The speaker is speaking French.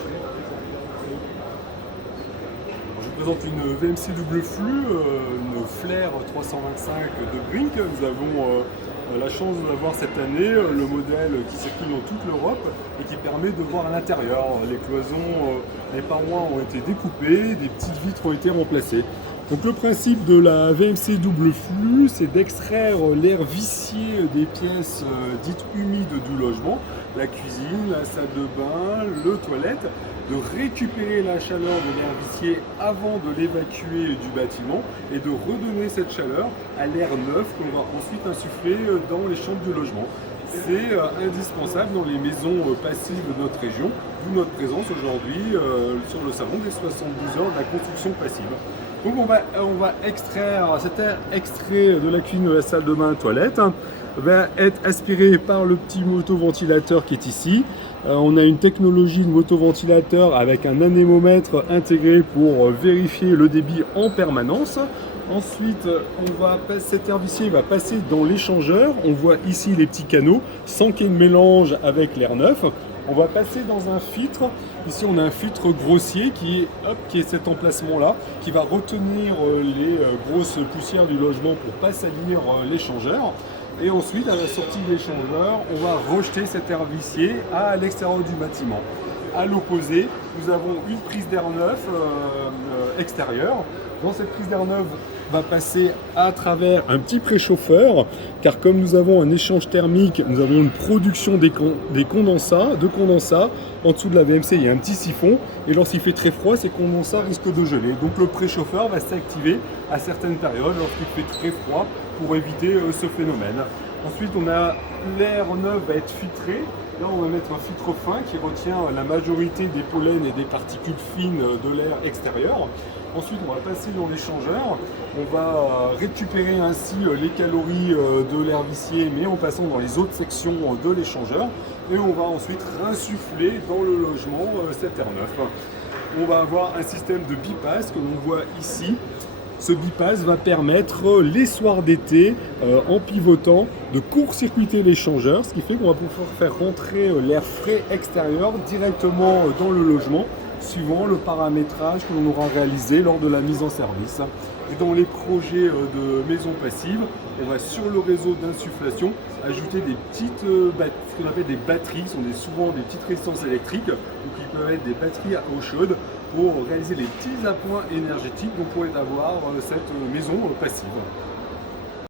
Je vous présente une VMC double flux, une Flair 325 de Brink. Nous avons la chance d'avoir cette année le modèle qui circule dans toute l'Europe et qui permet de voir à l'intérieur. Les cloisons, les parois ont été découpées, des petites vitres ont été remplacées. Donc le principe de la VMC double flux, c'est d'extraire l'air vicié des pièces dites humides du logement, la cuisine, la salle de bain, le toilette, de récupérer la chaleur de l'air vicié avant de l'évacuer du bâtiment et de redonner cette chaleur à l'air neuf qu'on va ensuite insuffler dans les chambres du logement. C'est indispensable dans les maisons passives de notre région, d'où notre présence aujourd'hui sur le salon des 72 heures de la construction passive. Donc on va extraire cet air extrait de la cuisine, de la salle de bain, toilette, va être aspiré par le petit motoventilateur qui est ici. On a une technologie de motoventilateur avec un anémomètre intégré pour vérifier le débit en permanence. Ensuite, cet air vicié va passer dans l'échangeur. On voit ici les petits canaux sans qu'il y ait de mélange avec l'air neuf. On va passer dans un filtre. Ici, on a un filtre grossier qui est cet emplacement-là, qui va retenir les grosses poussières du logement pour ne pas salir l'échangeur. Et ensuite, à la sortie de l'échangeur, on va rejeter cet air vicié à l'extérieur du bâtiment. À l'opposé, nous avons une prise d'air neuf extérieure. Dans cette prise d'air neuf, va passer à travers un petit préchauffeur, car comme nous avons un échange thermique, nous avons une production de condensats. En dessous de la VMC, il y a un petit siphon, et lorsqu'il fait très froid, ces condensats risquent de geler. Donc le préchauffeur va s'activer à certaines périodes lorsqu'il fait très froid pour éviter ce phénomène. Ensuite, l'air neuf va être filtré. Là, on va mettre un filtre fin qui retient la majorité des pollens et des particules fines de l'air extérieur. Ensuite, on va passer dans l'échangeur. On va récupérer ainsi les calories de l'air vicié, mais en passant dans les autres sections de l'échangeur. Et on va ensuite réinsuffler dans le logement cet air neuf. On va avoir un système de bypass que l'on voit ici. Ce bypass va permettre, les soirs d'été, en pivotant, de court-circuiter l'échangeur, ce qui fait qu'on va pouvoir faire rentrer l'air frais extérieur directement dans le logement, suivant le paramétrage que l'on aura réalisé lors de la mise en service. Et dans les projets de maisons passives, on va sur le réseau d'insufflation ajouter des petites, ce qu'on appelle des batteries, ce sont souvent des petites résistances électriques, donc qui peuvent être des batteries à eau chaude pour réaliser les petits appoints énergétiques dont pourrait avoir cette maison passive.